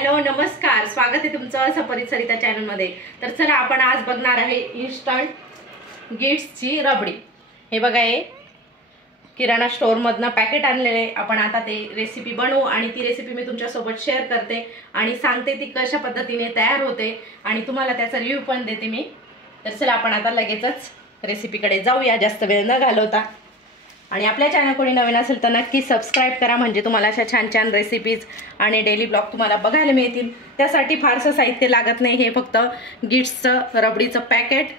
Hello नमस्कार, स्वागत आहे तुमचं सपरित सरिता चॅनल मध्ये। तर चला आपण आज बघणार आहे इन्स्टंट गिट्सची रबडी। हे बघा, हे किराणा स्टोर मधनं पॅकेट आणलेले। आपण आता ते रेसिपी बनवू आणि ती रेसिपी मी तुमच्या सोबत शेअर करते आणि सांगते ती कशा पद्धतीने तयार होते आणि तुम्हाला त्याचा रिव्ह्यू पण देते मी। तर चला आपण आता लगेचच रेसिपीकडे जाऊया, जास्त वेळ न घालवता। आणि आपल्या चॅनल कोणी नवीन असेल तर नक्की सबस्क्राइब करा, म्हणजे तुम्हाला अशा छान छान रेसिपीज आणि डेली ब्लॉग तुम्हाला बघायला मिळतील। त्यासाठी फारसं साहित्य लागत नाही, हे फक्त गिट्सचं रबडीचं पॅकेट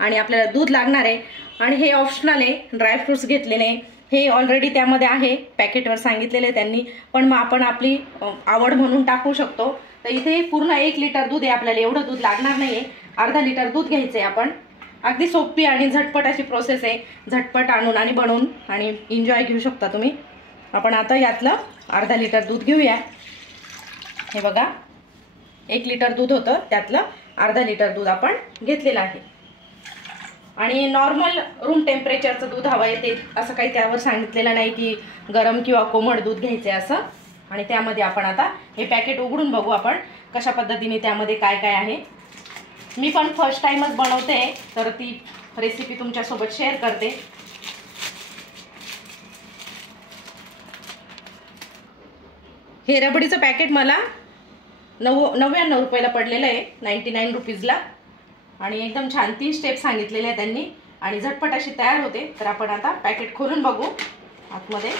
आणि आपल्याला दूध लागणार आहे आणि हे ऑप्शनल आहे। ड्रायफ्रुट्स घेतलेले हे ऑलरेडी त्यामध्ये आहे, पॅकेटवर सांगितलेले त्यांनी, पण मग आपण आपली आवड म्हणून टाकू शकतो। तर इथे पूर्ण 1 लिटर दूध आहे, आपल्याला एवढं दूध लागणार नाहीये, अर्धा लिटर दूध घ्यायचंय आपण। अगदी सोपी आणि झटपट अशी प्रोसेस आहे, झटपट आणून आणि बनवून आणि एन्जॉय घेऊ शकता तुम्ही। आपण आता यातलं अर्धा लिटर दूध घेऊया। हे बघा, 1 लिटर दूध होतं, त्यातलं अर्धा लिटर दूध आपण घेतलेलं आहे आणि नॉर्मल रूम टेम्परेचरचं दूध हवं आहे, ते असं काही त्यावर सांगितलेलं नाही की गरम किंवा कोमट दूध घ्यायचे असं। आणि त्यामध्ये आपण आता हे पॅकेट उघडून बघू आपण कशा पद्धतीने त्यामध्ये काय काय आहे। मी पण फर्स्ट टाइमच बनवते, तर ती रेसिपी तुमच्यासोबत शेअर करते। हे रबडीचं पॅकेट मला 99 रुपयाला पडलेलं आहे, 99 रुपीजला, आणि एकदम छान 3 स्टेप सांगितलेले आहे त्यांनी आणि झटपट अशी तयार होते। तर आपण आता पॅकेट खोलून बघू आतमध्ये।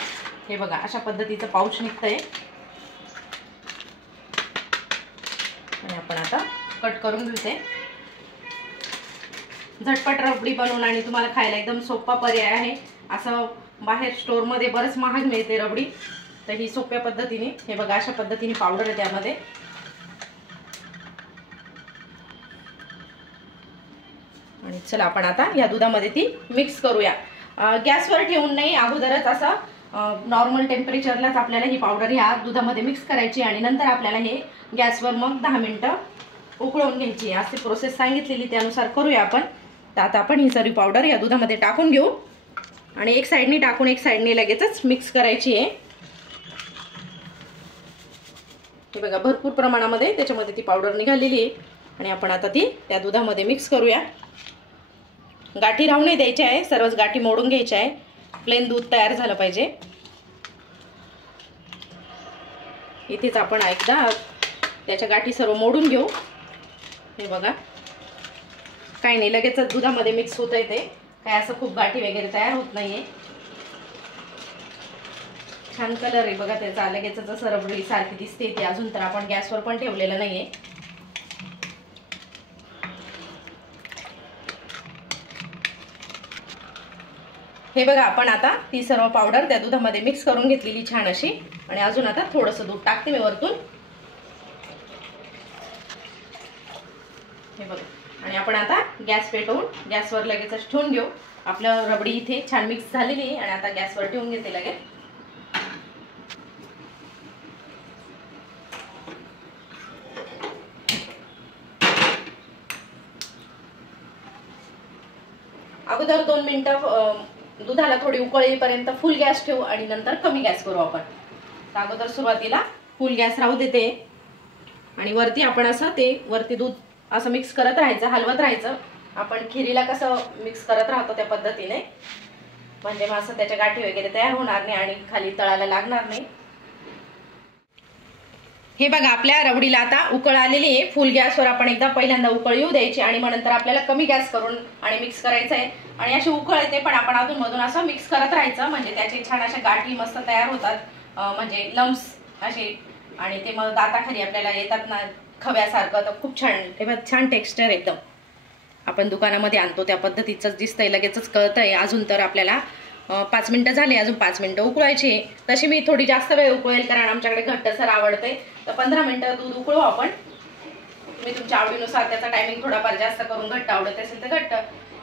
हे बघा, अशा पद्धतीचं पाऊच निघतंय आणि आपण आता कट करून घेते। झटपट रबडी बनवून आणि तुम्हाला खायला एकदम सोपा पर्याय आहे। असं बाहेर स्टोर मध्ये बरंच महाग मिळते रबडी, तर ही सोप्या पद्धतीने, हे बघा अशा पद्धतीने पावडर आहे त्यामध्ये। आणि चला आपण आता या दुधामध्ये ती मिक्स करूया। गॅसवर ठेवून नाही, अगोदरच असं नॉर्मल टेम्परेचरलाच आपल्याला ही पावडर ह्या दुधामध्ये मिक्स करायची आणि नंतर आपल्याला हे गॅसवर मग 10 मिनिटं उकळवून घ्यायची। अशी प्रोसेस सांगितलेली त्यानुसार करूया आपण। तर आता आपण ही सर्व पावडर या दुधामध्ये टाकून घेऊ आणि एक साइडनी टाकून एक साइडनी लगेचच मिक्स करायची आहे। हे बघा, भरपूर प्रमाणामध्ये त्याच्यामध्ये ती पावडर निघालेली आहे आणि आपण आता ती त्या दुधामध्ये मिक्स करूया। गाठी राहू नाही द्यायच्या आहे, सर्वच गाठी मोडून घ्यायच्या आहे, प्लेन दूध तयार झालं पाहिजे। इथेच आपण एकदा त्याच्या गाठी सर्व मोडून घेऊ। हे बघा, काही नाही, लगेचच दुधामध्ये मिक्स होत आहे, ते काय असं खूप गाठी वगैरे तयार होत नाहीये। छान कलर आहे बघा त्याचा, लगेचच असं रबडी सारखी दिसते ती। अजून तर आपण गॅसवर पण ठेवलेलं नाहीये। हे बघा, आपण आता ती सर्व पावडर त्या दुधामध्ये मिक्स करून घेतलेली छान अशी, आणि अजून आता थोडंसं दूध टाकते मी वरतून। हे बघा, आणि आपण आता गॅस पेटवून गॅसवर लगेचच ठेवून घेऊ। आपलं रबडी इथे छान मिक्स झालेली आहे आणि आता गॅसवर ठेवून घेते लगेच। अगोदर 2 मिनिटं दुधाला थोडी उकळ येईपर्यंत फुल गॅस ठेवू आणि नंतर कमी गॅस करू आपण। तर अगोदर सुरुवातीला फुल गॅस राहू देते आणि वरती आपण असं ते वरती दूध असं मिक्स करत राहायचं, हलवत राहायचं। आपण खिरीला कसं मिक्स करत राहतो त्या पद्धतीने, म्हणजे मग असं त्याच्या गाठी वगैरे तयार होणार नाही आणि खाली तळाला लागणार नाही। हे बघा, आपल्या रबडीला आता उकळ आलेली आहे। फुल गॅसवर आपण एकदा पहिल्यांदा उकळ येऊ द्यायची आणि मग नंतर आपल्याला कमी गॅस करून आणि मिक्स करायचं आहे। आणि अशी उकळ येते पण आपण अधून मधून असं मिक्स करत राहायचं, म्हणजे त्याचे छान अशा गाठी मस्त तयार होतात, म्हणजे लम्स असे, आणि ते मग दाताखाली आपल्याला येतात ना खव्यासारखं। तर खूप छान, हे बघ छान टेक्स्चर एकदम आपण दुकानामध्ये आणतो त्या पद्धतीचंच दिसतंय, लगेचच कळतंय। अजून तर आपल्याला 5 मिनिटं झाली, अजून 5 मिनिटं उकळायची। तशी मी थोडी जास्त वेळ उकळेल, कारण आमच्याकडे घट्टसर आवडते। तर 15 मिनिटं दूध उकळू आपण, तुम्ही तुमच्या आवडीनुसार त्याचा टायमिंग थोडाफार जास्त करून घट्ट आवडत असेल तर घट्ट।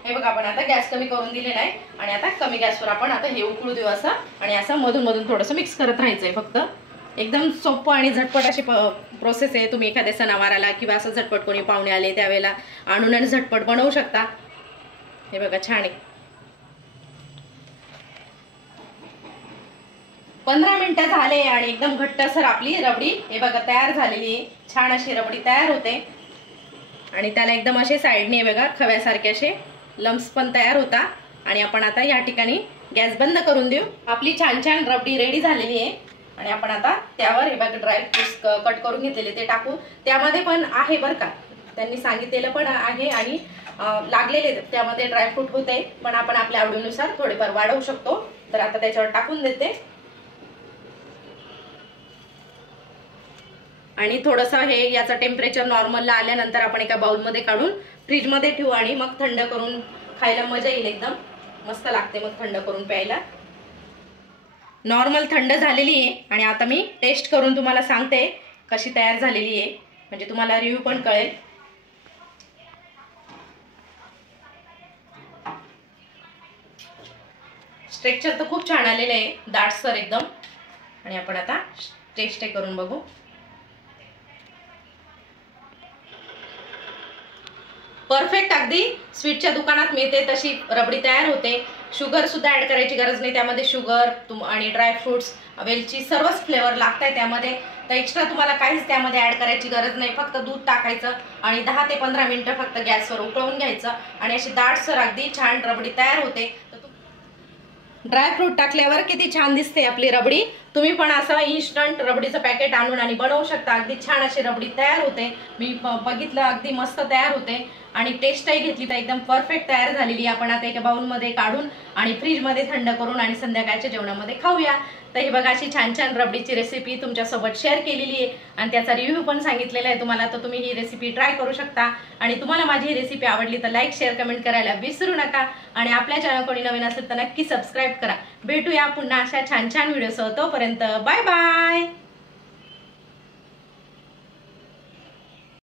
हे बघा, आपण आता गॅस कमी करून दिलेला आहे आणि आता कमी गॅसवर आपण आता हे उकळू देऊ असं, आणि असं मधून मधून थोडंसं मिक्स करत राहायचंय फक्त। एकदम सोपं आणि झटपट अशी प्रोसेस आहे। तुम्ही एखाद्या सणावाराला किंवा असं झटपट कोणी पाहुणे आले त्यावेळेला आणून आणि झटपट बनवू शकता। हे बघा, छान आहे। 15 मिनिटं झाले आणि एकदम घट्टसर आपली रबडी हे बघा तयार झालेली आहे. छान अशी रबडी तयार होते आणि त्याला एकदम असे साईडने बघा खव्यासारखे असे लम्स पण तयार होता. आणि आपण आता या ठिकाणी गॅस बंद करून देऊ. आपली छान छान रबडी रेडी झालेली आहे आणि आपण आता त्यावर हे बघा ड्राय फ्रूट्स कट करून घेतलेले ते टाकू. त्यामध्ये पण आहे बरं का, त्यांनी सांगितलेलं पण आहे आणि लागलेले त्यामध्ये ड्रायफ्रूट होते, पण आपण आपल्या आवडीनुसार थोडेफार वाढवू शकतो. तर आता त्याच्यावर टाकून देते आणि थोडंसं हे याचं टेम्परेचर नॉर्मलला आल्यानंतर आपण एका बाउलमध्ये काढून फ्रीजमध्ये ठेवू आणि मग थंड करून खायला मजा येईल. एकदम मस्त लागते मग थंड करून प्यायला. नॉर्मल थंड झालेली आहे आणि आता मी टेस्ट करून तुम्हाला सांगते कशी तयार झालेली आहे, म्हणजे तुम्हाला रिव्ह्यू पण कळेल. स्ट्रक्चर तर खूप छान आलेलं आहे, दाटसर एकदम. आणि आपण आता टेस्ट करून बघू. परफेक्ट, अगदी स्वीटच्या दुकानात मिळते तशी रबडी तयार होते. शुगर सुद्धा ऍड करायची गरज नाही त्यामध्ये. शुगर आणि ड्रायफ्रुट्स, वेलची सर्वच फ्लेवर लागतात त्यामध्ये. तर एक्स्ट्रा तुम्हाला काहीच त्यामध्ये ऍड करायची गरज नाही. फक्त दूध टाकायचं आणि 10 ते 15 मिनिटं फक्त गॅसवर उकळवून घ्यायचं आणि अशी दाटसर अगदी छान रबडी तयार होते. ड्रायफ्रूट टाकल्यावर किती छान दिसते आपली रबडी. तुम्ही पण असं इन्स्टंट रबडीचं पॅकेट आणून आणि बनवू शकता. अगदी छान अशी रबडी तयार होते. मी बघितलं अगदी मस्त तयार होते आणि टेस्टही घेतली तर एकदम परफेक्ट तयार झालेली. आपण आता एका बाउलमध्ये काढून आणि फ्रीजमध्ये थंड करून आणि संध्याकाळच्या जेवणामध्ये खाऊया. तर हे बघा अशी छान छान रबडीची रेसिपी तुमच्यासोबत शेअर केलेली आहे आणि त्याचा रिव्ह्यू पण सांगितलेला आहे तुम्हाला. तर तुम्ही ही रेसिपी ट्राय करू शकता आणि तुम्हाला माझी ही रेसिपी आवडली तर लाईक शेअर कमेंट करायला विसरू नका आणि आपल्या चॅनल कोणी नवीन असेल तर नक्की सबस्क्राईब करा. भेटूया पुन्हा अशा छान छान व्हिडिओसह. तोपर्यंत बाय बाय.